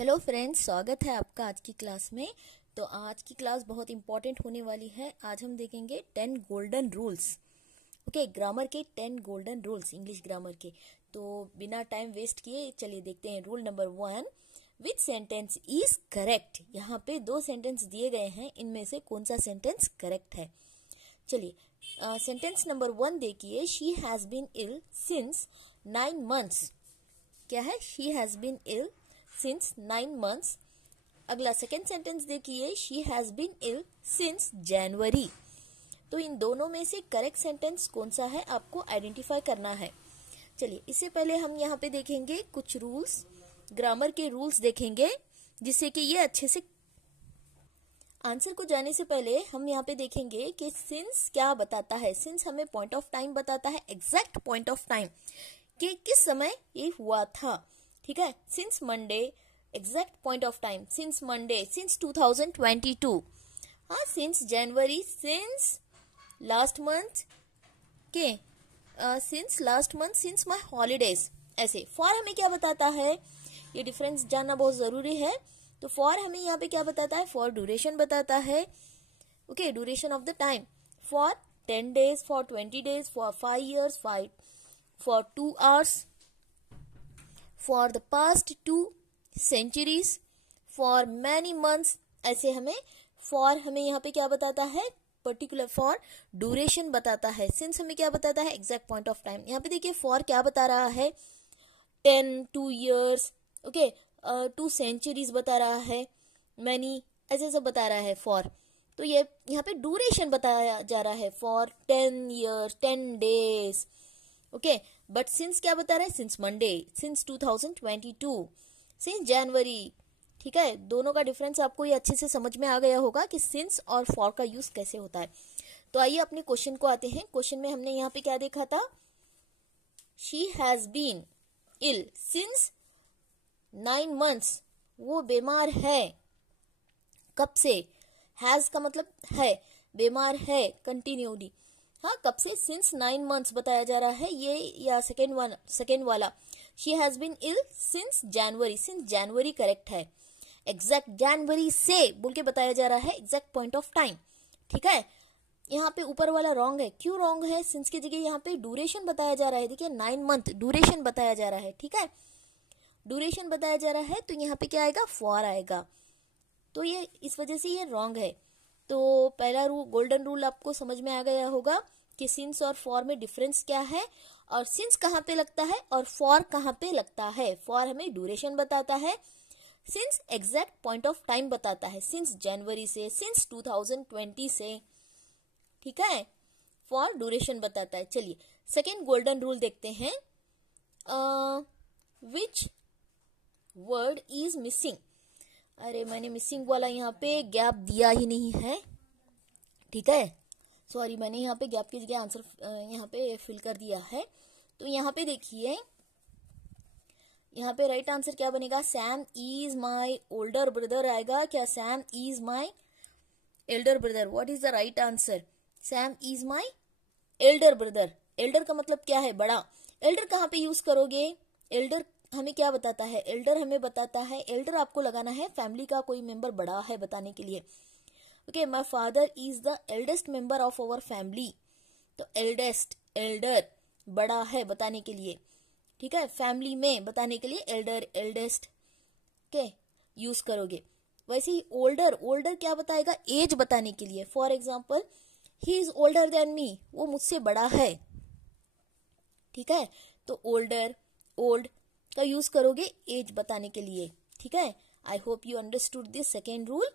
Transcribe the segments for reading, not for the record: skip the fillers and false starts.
Hello friends, स्वागत है आपका आज की क्लास में। तो आज की क्लास बहुत इंपॉर्टेंट होने वाली है। आज हम देखेंगे 10 गोल्डन रूल्स। ओके, ग्रामर के 10 गोल्डन रूल्स, इंग्लिश ग्रामर के। तो बिना टाइम वेस्ट किए चलिए देखते हैं। Rule number 1, which sentence is correct. यहाँ पे 2 सेंटेंस दिए गए हैं, इनमें से कौन सा सेंटेंस करेक्ट है। चलिए सेंटेंस नंबर 1 देखिए, she has been ill since 9 months. क्या है? She has been ill since 9 months. अगला सेकेंड सेंटेंस देखिए, she has been ill since January. तो इन दोनों में से करेक्ट सेंटेंस कौन सा है, आपको आइडेंटिफाई करना है। चलिए इससे पहले हम यहाँ पे देखेंगे कुछ रूल्स, ग्रामर के रूल्स देखेंगे, जिससे कि ये अच्छे से आंसर को जाने से पहले हम यहाँ पे देखेंगे कि सिंस क्या बताता है। सिंस हमें पॉइंट ऑफ टाइम बताता है, एग्जैक्ट पॉइंट ऑफ टाइम कि किस समय ये हुआ था। ठीक है, since Monday, exact point of time since Monday, since 2022। हाँ, since January, since last month के, since last month, since my holidays. ऐसे फॉर हमें क्या बताता है, ये डिफरेंस जानना बहुत जरूरी है। तो फॉर हमें यहाँ पे क्या बताता है, फॉर ड्यूरेशन बताता है। Okay, duration of the time, for 10 days, for 20 days, for 5 years, for 2 hours, for the past 2 centuries, for many months। ऐसे हमें for हमें यहाँ पे क्या बताता है, पर्टिकुलर फॉर ड्यूरेशन बताता है। सिंस हमें क्या बताता है, एग्जैक्ट पॉइंट ऑफ टाइम। यहाँ पे देखिए फॉर क्या बता रहा है, 10, 2 years, ओके, 2 centuries बता रहा है, मैनी ऐसे सब बता रहा है फॉर। तो ये यहाँ पे ड्यूरेशन बताया जा रहा है, for 10 years, 10 days। Okay, but since क्या बता रहा है, since Monday, since 2022, since January. ठीक है, दोनों का डिफरेंस आपको ये अच्छे से समझ में आ गया होगा कि सिंस और फॉर का यूज कैसे होता है। तो आइए अपने क्वेश्चन को आते हैं। क्वेश्चन में हमने यहाँ पे क्या देखा था, she has been ill since 9 months। वो बीमार है, कब से। हैज का मतलब है, बीमार है कंटिन्यूली। हाँ, कब से, सिंस 9 months बताया जा रहा है ये, या सेकेंड वाला she has been ill since January. Since January correct है, एग्जैक्ट जनवरी से बोल के बताया जा रहा है, एग्जैक्ट पॉइंट ऑफ टाइम। ठीक है, यहाँ पे ऊपर वाला रॉन्ग है। क्यों रॉन्ग है, सिंस की जगह यहाँ पे ड्यूरेशन बताया जा रहा है। देखिए 9 month ड्यूरेशन बताया जा रहा है। ठीक है, ड्यूरेशन बताया जा रहा है, तो यहाँ पे क्या आएगा, फॉर आएगा। तो ये इस वजह से ये रॉन्ग है। तो पहला रूल, गोल्डन रूल आपको समझ में आ गया होगा कि सिंस और फॉर में डिफरेंस क्या है, और सिंस कहाँ पे लगता है और फॉर कहाँ पे लगता है। फॉर हमें ड्यूरेशन बताता है, since exact point of time बताता है, सिंस जनवरी से, सिंस 2020 से। ठीक है, फॉर ड्यूरेशन बताता है। चलिए सेकेंड गोल्डन रूल देखते हैं, विच वर्ड इज मिसिंग। अरे मैंने मिसिंग वाला यहाँ पे गैप दिया ही नहीं है। ठीक है, सॉरी, मैंने यहाँ पे गैप की जगह आंसर यहाँ पे फिल कर दिया है। तो यहाँ पे देखिए, यहाँ पे राइट आंसर क्या बनेगा, Sam is my older brother आएगा क्या, Sam is my elder brother. What is the right answer, Sam is my elder brother. Elder का मतलब क्या है, बड़ा। एल्डर कहाँ पे यूज करोगे, एल्डर हमें क्या बताता है, एल्डर हमें बताता है, एल्डर आपको लगाना है फैमिली का कोई मेंबर बड़ा है बताने के लिए। Okay, my father is the eldest member of our family. तो एल्डेस्ट, एल्डर बड़ा है बताने के लिए। ठीक है, फैमिली में बताने के लिए एल्डर, एल्डेस्ट के यूज करोगे। वैसे ही ओल्डर, ओल्डर क्या बताएगा, एज बताने के लिए। For example, he is older than me, वो मुझसे बड़ा है। ठीक है, तो ओल्डर, ओल्ड का यूज करोगे एज बताने के लिए। ठीक है, I hope you understood this second rule,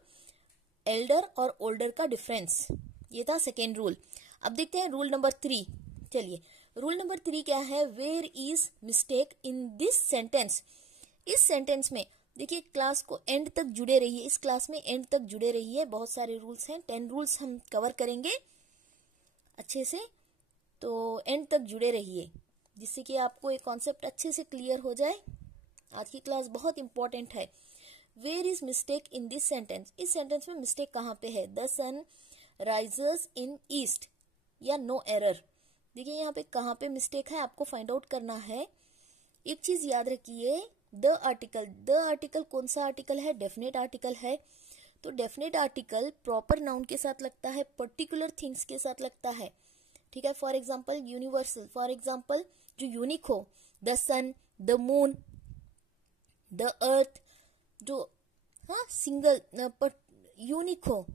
Elder और ओल्डर का डिफरेंस। ये था सेकेंड रूल। अब देखते हैं रूल नंबर 3। चलिए रूल नंबर 3 क्या है, where is mistake in this sentence. इस सेंटेंस में देखिए, क्लास को एंड तक जुड़े रहिए, इस क्लास में एंड तक जुड़े रहिए। बहुत सारे रूल्स हैं, 10 रूल्स हम कवर करेंगे अच्छे से, तो एंड तक जुड़े रहिए, जिससे कि आपको एक कॉन्सेप्ट अच्छे से क्लियर हो जाए। आज की क्लास बहुत इंपॉर्टेंट है। Where is mistake in this sentence, इस सेंटेंस में मिस्टेक कहाँ पे है, the sun rises in east या नो एरर। देखिए यहाँ पे कहाँ पे मिस्टेक है आपको फाइंड आउट करना है। एक चीज याद रखिए, द आर्टिकल कौन सा आर्टिकल है? डेफिनेट आर्टिकल है। तो डेफिनेट आर्टिकल प्रॉपर नाउन के साथ लगता है, पर्टिकुलर थिंग्स के साथ लगता है, ठीक है। For example universal, for example जो यूनिक हो, the sun, the moon, the earth, जो हाँ सिंगल यूनिक हो,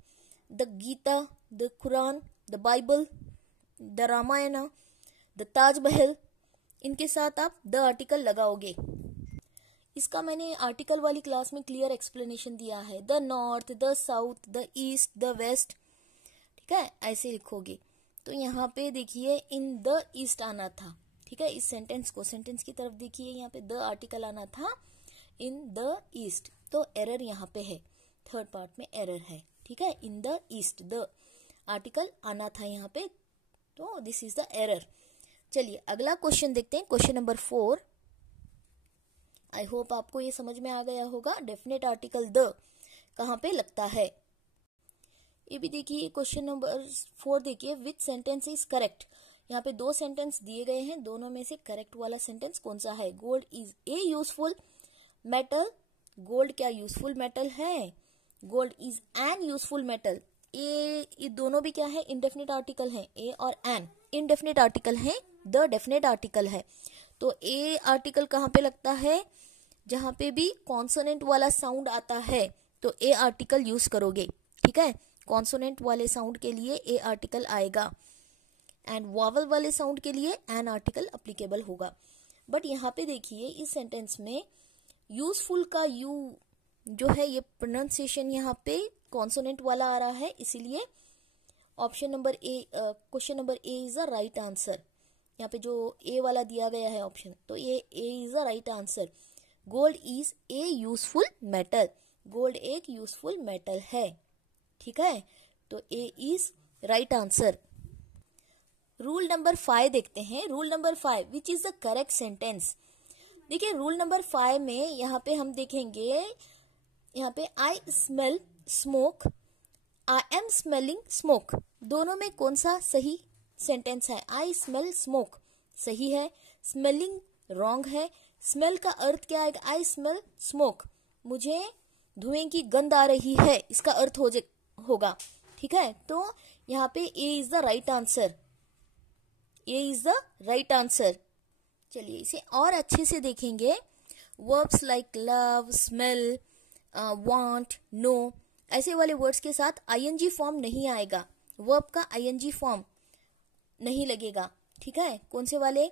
the Gita, the Quran, the Bible, the Ramayana, the Taj Mahal, इनके साथ आप द आर्टिकल लगाओगे। इसका मैंने आर्टिकल वाली क्लास में क्लियर एक्सप्लेनेशन दिया है। The north, the south, the east, the west, ठीक है, ऐसे लिखोगे। तो यहाँ पे देखिए इन द ईस्ट आना था, ठीक है। इस सेंटेंस की तरफ देखिए, यहाँ पे द आर्टिकल आना था इन द ईस्ट, तो एरर यहाँ पे है, थर्ड पार्ट में एरर है, ठीक है। In the east the article आना था यहाँ पे, तो दिस इज द एरर। चलिए अगला क्वेश्चन देखते हैं, क्वेश्चन नंबर 4। आई होप आपको ये समझ में आ गया होगा डेफिनेट आर्टिकल द कहाँ पे लगता है। ये भी देखिए क्वेश्चन नंबर 4 देखिए, विच सेंटेंस इज करेक्ट। यहाँ पे 2 सेंटेंस दिए गए हैं, दोनों में से करेक्ट वाला सेंटेंस कौन सा है? Gold is a useful metal, gold क्या यूजफुल मेटल है? Gold is an useful metal. ये दोनों भी क्या है? इंडेफिनिट आर्टिकल है, ए और एन इंडेफिनिट आर्टिकल है, द डेफिनेट आर्टिकल है। तो ए आर्टिकल कहाँ पे लगता है? जहां पे भी कॉन्सोनेंट वाला साउंड आता है तो ए आर्टिकल यूज करोगे, ठीक है। कॉन्सोनेंट वाले साउंड के लिए ए आर्टिकल आएगा एंड वावल वाले साउंड के लिए एन आर्टिकल अप्लीकेबल होगा। बट यहाँ पे देखिए इस सेंटेंस में यूजफुल का यू जो है ये प्रोनाउंसिएशन यहाँ पे कॉन्सोनेंट वाला आ रहा है, इसीलिए option number A, question number A is the right answer. यहाँ पे जो ए वाला दिया गया है ऑप्शन, तो ये A is the right answer. Gold is a useful metal, gold एक यूजफुल मेटल है, ठीक है। तो A is right answer. Rule number 5 देखते हैं। Rule number 5 which is the correct sentence. देखिए रूल नंबर 5 में यहाँ पे हम देखेंगे, यहाँ पे I smell smoke, I am smelling smoke, दोनों में कौन सा सही सेंटेंस है? आई स्मेल स्मोक सही है, स्मेलिंग रॉन्ग है। स्मेल का अर्थ क्या आएगा? आई स्मेल स्मोक, मुझे धुएं की गंध आ रही है, इसका अर्थ होगा, ठीक है। तो यहाँ पे A is the right answer, A is the right answer. चलिए इसे और अच्छे से देखेंगे। Verbs like love, smell, want, know, ऐसे वाले वर्ड्स के साथ आईएनजी फॉर्म नहीं आएगा, वर्ब का आईएनजी फॉर्म नहीं लगेगा, ठीक है। कौन से वाले?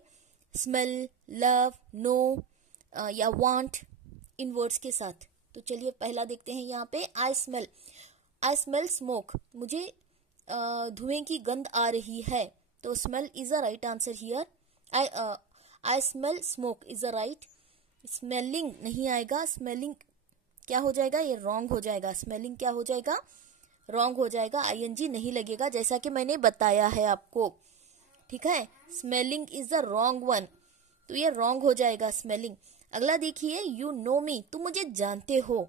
स्मेल, लव, नो या वांट, इन वर्ड्स के साथ। तो चलिए पहला देखते हैं यहाँ पे, आई स्मेल स्मोक, मुझे धुएं की गंध आ रही है, तो smell is the right answer here. I smell smoke is the right. Smelling नहीं आएगा, स्मेलिंग क्या हो जाएगा? ये रॉन्ग हो जाएगा, स्मेलिंग क्या हो जाएगा? रॉन्ग हो जाएगा, आईएनजी नहीं लगेगा, जैसा कि मैंने बताया है आपको, ठीक है। Smelling is the wrong one, तो ये रॉन्ग हो जाएगा स्मेलिंग। अगला देखिए, यू नो मी, तुम मुझे जानते हो,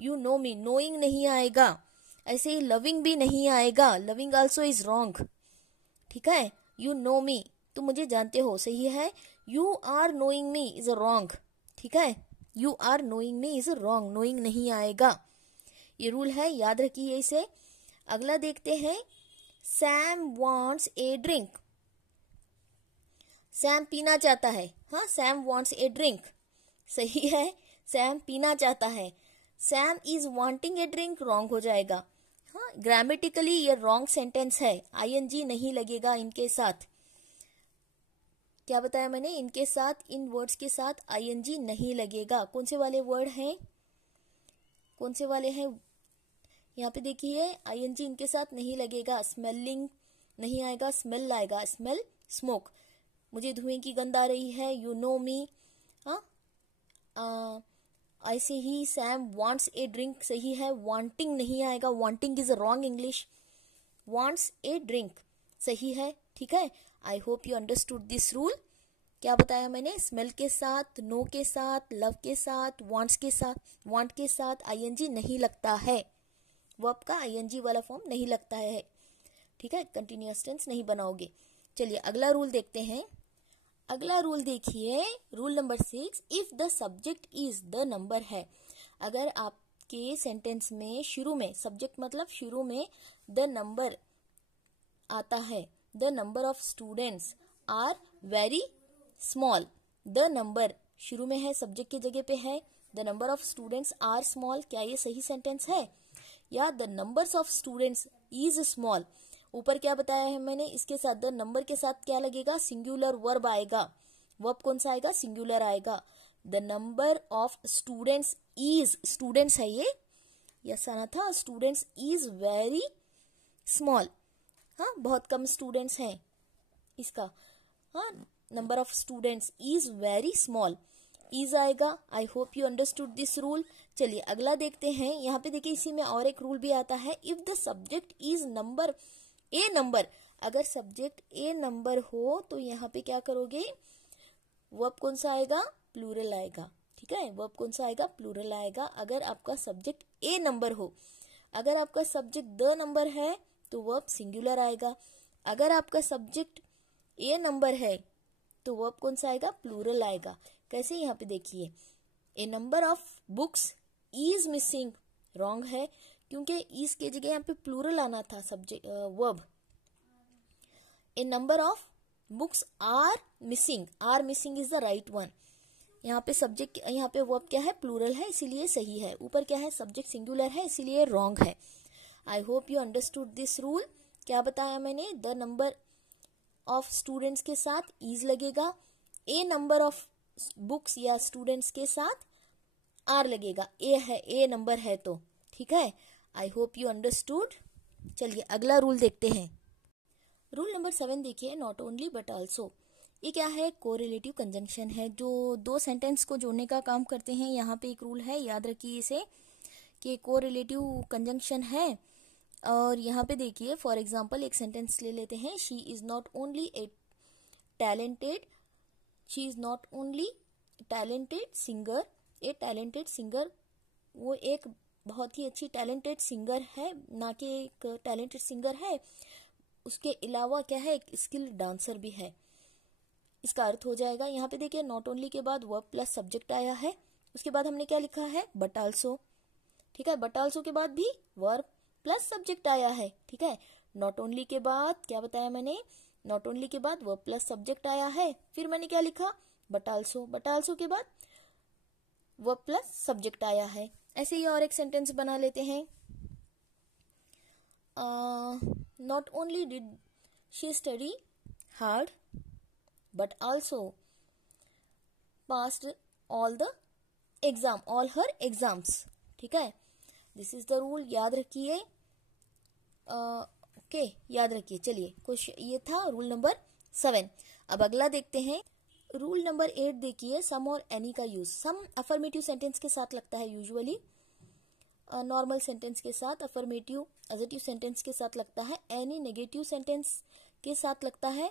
यू नो मी, नोइंग नहीं आएगा। ऐसे ही लविंग भी नहीं आएगा, लविंग आल्सो इज रॉन्ग, ठीक है। यू नो मी, तुम मुझे जानते हो, सही है। You are knowing me is wrong, ठीक है। You are knowing me is wrong, knowing नहीं आएगा, ये रूल है, याद रखिए इसे। अगला देखते हैं, सैम वांट्स ए ड्रिंक, सैम पीना चाहता है, हाँ सैम वांट्स ए ड्रिंक सही है, सैम पीना चाहता है। Sam is wanting A drink wrong हो जाएगा, हाँ ग्रामेटिकली ये रॉन्ग सेंटेंस है, आईएनजी नहीं लगेगा इनके साथ। क्या बताया मैंने? इनके साथ, इन वर्ड्स के साथ आईएनजी नहीं लगेगा। कौन से वाले वर्ड हैं? कौन से वाले हैं? यहाँ पे देखिए आईएनजी इनके साथ नहीं लगेगा। स्मेलिंग नहीं आएगा, स्मेल आएगा, स्मेल स्मोक, मुझे धुएं की गंध आ रही है, यू नो मी, हाँ ऐसे ही सैम वांट्स ए ड्रिंक सही है, वांटिंग नहीं आएगा, wanting is wrong English, wants A drink सही है, ठीक है। I hope you understood this rule. क्या बताया मैंने? स्मेल के साथ, नो के साथ, लव के साथ, वांट्स के साथ, वांट के साथ आईएनजी नहीं लगता है, वर्ब का आईएनजी वाला फॉर्म नहीं लगता है, ठीक है, कंटिन्यूअस टेंस नहीं बनाओगे। चलिए अगला रूल देखते हैं, अगला रूल देखिए, rule number 6, if the subject is the number है। अगर आपके सेंटेंस में शुरू में, सब्जेक्ट मतलब शुरू में द नंबर आता है, the number of students are very small, the number शुरू में है, सब्जेक्ट की जगह पे है, the number of students are small, क्या ये सही सेंटेंस है? या the numbers of students is small, ऊपर क्या बताया है मैंने, इसके साथ द नंबर के साथ क्या लगेगा? सिंगुलर वर्ब आएगा। वर्ब कौन सा आएगा? सिंगुलर आएगा। The number of students is, students है ये, यस आना था, स्टूडेंट्स इज वेरी स्मॉल, हाँ बहुत कम स्टूडेंट्स हैं इसका, हाँ number of students is very small, is आएगा। I hope you understood this rule. चलिए अगला देखते हैं, यहाँ पे देखिए इसी में और एक रूल भी आता है, if the subject is number, A number, अगर सब्जेक्ट ए नंबर हो तो यहाँ पे क्या करोगे? वर्ब कौन सा आएगा? प्लूरल आएगा, ठीक है, वर्ब कौन सा आएगा? प्लूरल आएगा, अगर आपका सब्जेक्ट ए नंबर हो। अगर आपका सब्जेक्ट द नंबर है तो वर्ब सिंगुलर आएगा, अगर आपका सब्जेक्ट ए नंबर है तो वर्ब कौन सा आएगा? प्लूरल आएगा। कैसे? यहाँ पे देखिए, a number of books is missing, wrong है, क्योंकि इज के जगह यहाँ पे प्लूरल आना था subject verb. A number of books are missing is the right one. यहाँ पे सब्जेक्ट, यहाँ पे वर्ब क्या है? प्लूरल है, इसीलिए सही है। ऊपर क्या है? सब्जेक्ट सिंगुलर है, इसीलिए रॉन्ग है। I hope you understood this rule. क्या बताया मैंने? द नंबर ऑफ स्टूडेंट्स के साथ इज लगेगा, ए नंबर ऑफ बुक्स या स्टूडेंट्स के साथ आर लगेगा, ए है, ए नंबर है तो, ठीक है। I hope you understood. चलिए अगला रूल देखते हैं। रूल नंबर 7 देखिए, नॉट ओनली बट आल्सो। ये क्या है? कोरिलेटिव कंजंक्शन है, जो दो सेंटेंस को जोड़ने का काम करते हैं। यहाँ पे एक रूल है, याद रखिए इसे, कि कोरिलेटिव कंजंक्शन है। और यहाँ पे देखिए, फॉर एग्जाम्पल एक सेंटेंस ले लेते हैं, she is not only A talented, she is not only talented singer, A talented singer, वो एक बहुत ही अच्छी टैलेंटेड सिंगर है, ना कि एक टैलेंटेड सिंगर है, उसके अलावा क्या है? एक स्किल्ड डांसर भी है। इसका अर्थ हो जाएगा, यहाँ पे देखिए नॉट ओनली के बाद वर्ब प्लस सब्जेक्ट आया है, उसके बाद हमने क्या लिखा है? बट आल्सो, ठीक है, बट आल्सो के बाद भी वर्ब प्लस सब्जेक्ट आया है, ठीक है। नॉट ओनली के बाद क्या बताया मैंने? नॉट ओनली के बाद वर्ब प्लस सब्जेक्ट आया है, फिर मैंने क्या लिखा? बट आल्सो, बट आल्सो के बाद वर्ब प्लस सब्जेक्ट आया है। ऐसे ही और एक सेंटेंस बना लेते हैं, not only did she study hard but also passed all the exam, all her exams, ठीक है। दिस इज द रूल, याद रखिए, ओके याद रखिए। चलिए कुछ ये था रूल नंबर 7। अब अगला देखते हैं, रूल नंबर 8 देखिए, सम और एनी का यूज। सम अफर्मेटिव सेंटेंस के साथ लगता है यूजुअली, नॉर्मल सेंटेंस के साथ, अफर्मेटिव एडजेक्टिव सेंटेंस के साथ लगता है, एनी नेगेटिव सेंटेंस के साथ लगता है।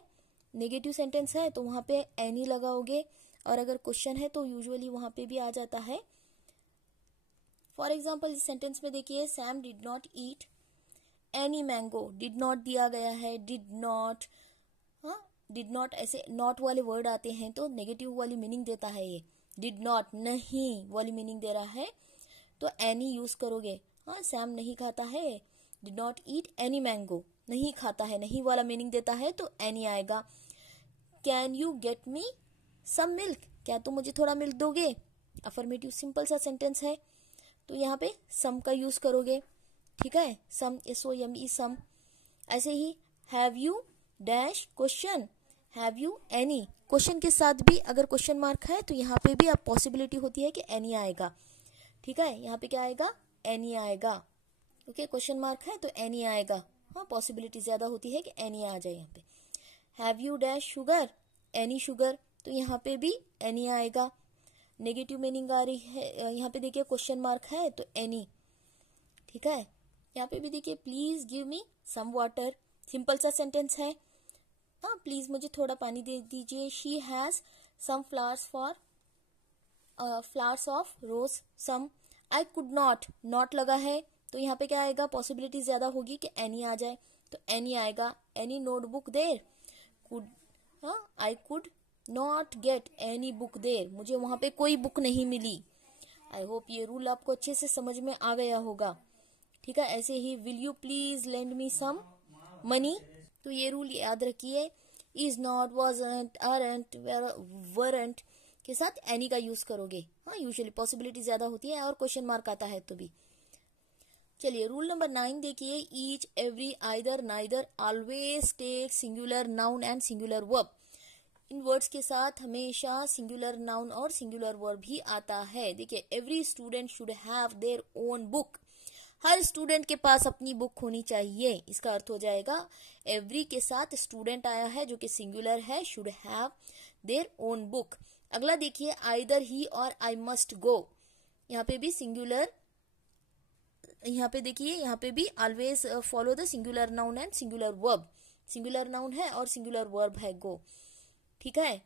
नेगेटिव सेंटेंस है तो वहां पे एनी लगाओगे, और अगर क्वेश्चन है तो यूजुअली वहां पे भी आ जाता है। फॉर एग्जाम्पल इस सेंटेंस में देखिए, Sam did not eat any mango, did not दिया गया है, डिड नॉट, हाँ डिड नॉट, ऐसे नॉट वाले वर्ड आते हैं तो नेगेटिव वाली मीनिंग देता है ये, डिड नॉट नहीं वाली मीनिंग दे रहा है तो एनी यूज करोगे। हाँ सैम नहीं खाता है, did not eat any mango, नहीं खाता है, नहीं वाला मीनिंग देता है तो एनी आएगा। Can you get me some milk, क्या तुम मुझे थोड़ा मिल्क दोगे? अफर्मेटिव सिंपल सा सेंटेंस है तो यहाँ पे सम का यूज करोगे, ठीक है, सम, SOME सम। ऐसे he have you dash question, have you any, question के साथ भी अगर क्वेश्चन मार्क है तो यहाँ पे भी अब पॉसिबिलिटी होती है कि एनी आएगा, ठीक है, यहाँ पे क्या आएगा? एनी आएगा, ओके, क्वेश्चन मार्क है तो एनी आएगा, हाँ पॉसिबिलिटी ज्यादा होती है कि एनी आ जाए यहाँ पे। Have you dash sugar, any sugar, तो यहाँ पे भी एनी आएगा। नेगेटिव मीनिंग आ रही है, यहाँ पे देखिए क्वेश्चन मार्क है तो एनी, ठीक है। यहाँ पे भी देखिए, please give me some water, simple सा सेंटेंस है, हाँ प्लीज मुझे थोड़ा पानी दे दीजिए। She has some flowers for flowers of rose some, I could not, not लगा है तो यहाँ पे क्या आएगा? पॉसिबिलिटी ज्यादा होगी कि एनी आ जाए तो एनी आएगा। एनी नोटबुक देयर, कुड, हाँ I could not get any book there, मुझे वहां पे कोई बुक नहीं मिली। आई होप ये रूल आपको अच्छे से समझ में आ गया होगा। ठीक है, ऐसे ही will you please lend me some money, तो ये रूल याद रखिए। Is not, wasn't, aren't, weren't के साथ एनी का यूज करोगे। हाँ, यूजुअली पॉसिबिलिटी ज्यादा होती है और क्वेश्चन मार्क आता है तो भी। चलिए रूल नंबर 9 देखिए, each, every, either, neither, always take singular noun and singular verb. इन वर्ड्स के साथ हमेशा सिंगुलर नाउन और सिंगुलर वर्ब भी आता है। देखिए, every student should have their own book, हर स्टूडेंट के पास अपनी बुक होनी चाहिए। इसका अर्थ हो जाएगा एवरी के साथ स्टूडेंट आया है जो कि सिंगुलर है, should have their own book. अगला देखिए, आइदर ही और आई मस्ट गो, यहाँ पे भी सिंगुलर, यहाँ पे देखिए, यहाँ पे भी always follow the singular noun and singular verb. Singular noun है और सिंगुलर वर्ब है गो। ठीक है,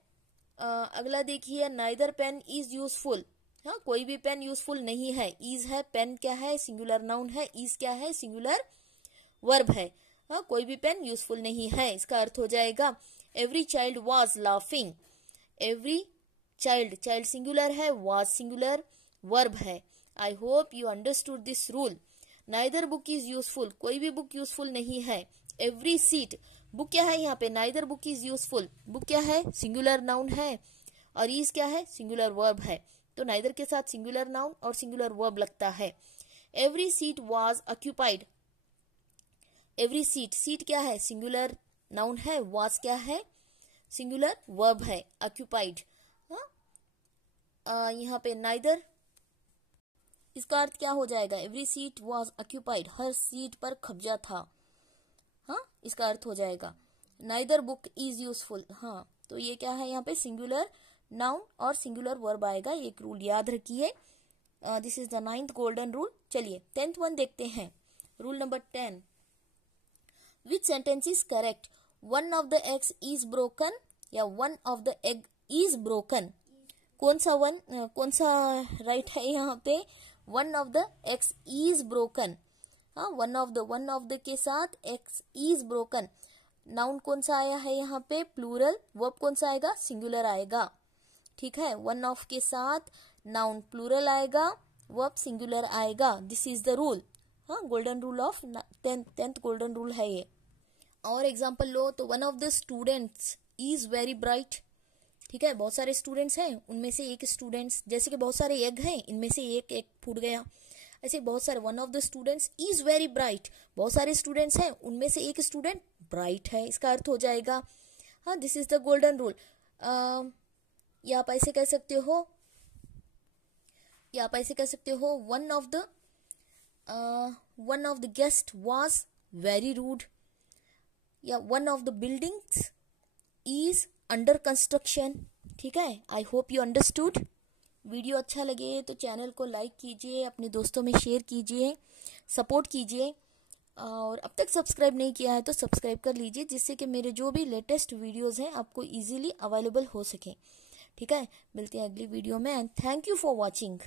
अगला देखिए, नाइदर पेन इज यूजफुल। हाँ, कोई भी पेन यूजफुल नहीं है। इज है, पेन क्या है, सिंगुलर नाउन है, इज क्या है, सिंगुलर वर्ब है। हाँ, कोई भी पेन यूजफुल नहीं है। इसका अर्थ हो जाएगा every child was laughing. Every child, child singular है, वाज सिंगुलर, वर्ब है। I hope you understood this rule. Neither book is useful, कोई भी बुक यूजफुल नहीं है। एवरी सीट, बुक क्या है यहाँ पे, neither book is useful, book क्या है, सिंगुलर नाउन है, और इज क्या है, सिंगुलर वर्ब है। तो नाइदर के साथ सिंगुलर नाउन और सिंगुलर वर्ब लगता है। Every seat was occupied, every seat, seat क्या है, सिंगुलर नाउन है, वाज क्या है, सिंगुलर वर्ब है, ऑक्यूपाइड। यहाँ पे नाइदर, इसका अर्थ क्या हो जाएगा, every seat was occupied, her seat पर कब्जा था। हाँ, इसका अर्थ हो जाएगा नाइदर बुक इज यूजफुल। हाँ, तो ये क्या है, यहाँ पे सिंगुलर नाउन और सिंगुलर वर्ब आएगा। एक रूल याद रखिए। This is the 9th golden rule. चलिए 10th वन देखते हैं। Rule number 10, which sentence is correct, one of the eggs is broken या one of the egg is broken. कौन सा राइट है यहाँ पे, one of the eggs is broken. हाँ, वन ऑफ द के साथ एक्स इज ब्रोकन। नाउन कौन सा आया है यहाँ पे, प्लूरल, वर्ब कौन सा आएगा, सिंगुलर आएगा। ठीक है, वन ऑफ के साथ नाउन प्लूरल आएगा, वर्ब सिंगुलर आएगा। This is the rule. हाँ, golden rule of 10th golden rule है ये। और एग्जांपल लो तो one of the students is very bright. ठीक है, बहुत सारे स्टूडेंट्स हैं, उनमें से एक स्टूडेंट्स, जैसे कि बहुत सारे एग हैं, इनमें से एक एग फूट गया, ऐसे बहुत सारे। One of the students is very bright, बहुत सारे स्टूडेंट्स हैं, उनमें से एक स्टूडेंट ब्राइट है। इसका अर्थ हो जाएगा, हाँ, this is the golden rule. या आप ऐसे कह सकते हो, one of the guest was very rude, या one of the buildings is under construction. ठीक है, I hope you understood. Video अच्छा लगे तो चैनल को लाइक कीजिए, अपने दोस्तों में शेयर कीजिए, सपोर्ट कीजिए, और अब तक सब्सक्राइब नहीं किया है तो सब्सक्राइब कर लीजिए, जिससे कि मेरे जो भी लेटेस्ट वीडियोस हैं आपको इजीली अवेलेबल हो सके। ठीक है, मिलते हैं अगली वीडियो में, and thank you for watching.